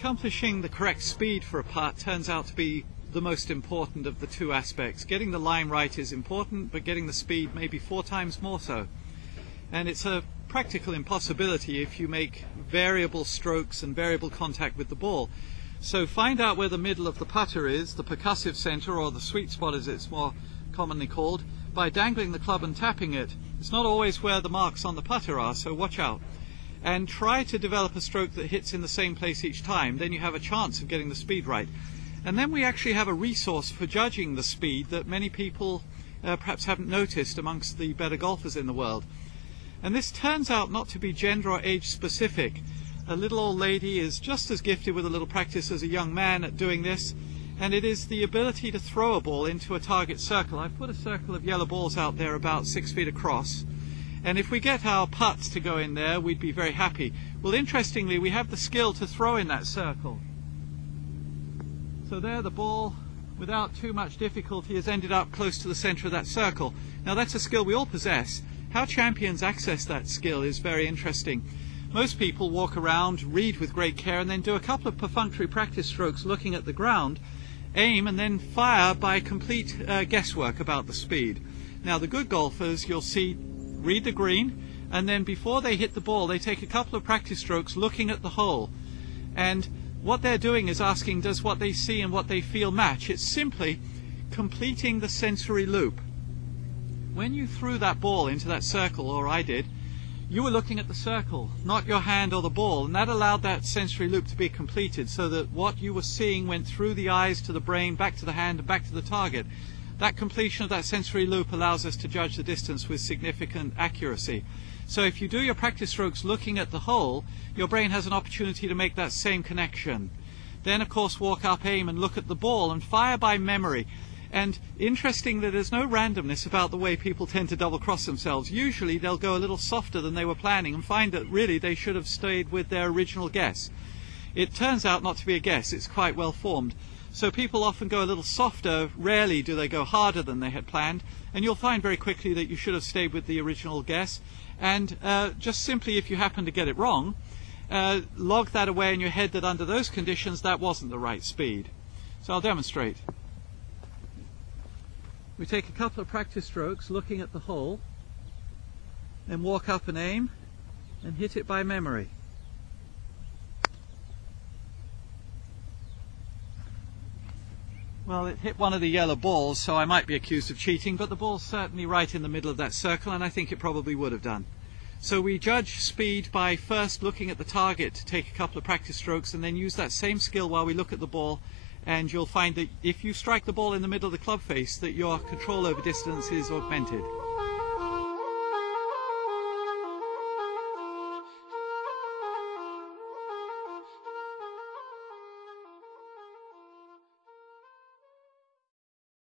Accomplishing the correct speed for a putt turns out to be the most important of the two aspects. Getting the line right is important, but getting the speed maybe 4 times more so. And it's a practical impossibility if you make variable strokes and variable contact with the ball. So find out where the middle of the putter is, the percussive center, or the sweet spot as it's more commonly called, by dangling the club and tapping it. It's not always where the marks on the putter are, so watch out. And try to develop a stroke that hits in the same place each time. Then you have a chance of getting the speed right. And then we actually have a resource for judging the speed that many people perhaps haven't noticed amongst the better golfers in the world. And this turns out not to be gender or age specific. A little old lady is just as gifted with a little practice as a young man at doing this, and it is the ability to throw a ball into a target circle. I've put a circle of yellow balls out there about 6 feet across, and if we get our putts to go in there, we'd be very happy. Well, interestingly, we have the skill to throw in that circle. So there the ball, without too much difficulty, has ended up close to the center of that circle. Now that's a skill we all possess. How champions access that skill is very interesting. Most people walk around, read with great care, and then do a couple of perfunctory practice strokes looking at the ground, aim, and then fire by complete guesswork about the speed. Now the good golfers, you'll see, read the green, and then before they hit the ball, they take a couple of practice strokes looking at the hole. And what they're doing is asking, does what they see and what they feel match? It's simply completing the sensory loop. When you threw that ball into that circle, or I did, you were looking at the circle, not your hand or the ball, and that allowed that sensory loop to be completed so that what you were seeing went through the eyes to the brain, back to the hand, and back to the target. That completion of that sensory loop allows us to judge the distance with significant accuracy. So if you do your practice strokes looking at the hole, your brain has an opportunity to make that same connection. Then, of course, walk up, aim, and look at the ball, and fire by memory. And interesting that there's no randomness about the way people tend to double-cross themselves. Usually they'll go a little softer than they were planning and find that really they should have stayed with their original guess. It turns out not to be a guess, it's quite well formed. So people often go a little softer, rarely do they go harder than they had planned, and you'll find very quickly that you should have stayed with the original guess. And just simply, if you happen to get it wrong, log that away in your head that under those conditions that wasn't the right speed. So I'll demonstrate. We take a couple of practice strokes looking at the hole, then walk up and aim, and hit it by memory. Well, it hit one of the yellow balls, so I might be accused of cheating, but the ball's certainly right in the middle of that circle, and I think it probably would have done. So we judge speed by first looking at the target to take a couple of practice strokes, and then use that same skill while we look at the ball, and you'll find that if you strike the ball in the middle of the club face, that your control over distance is augmented.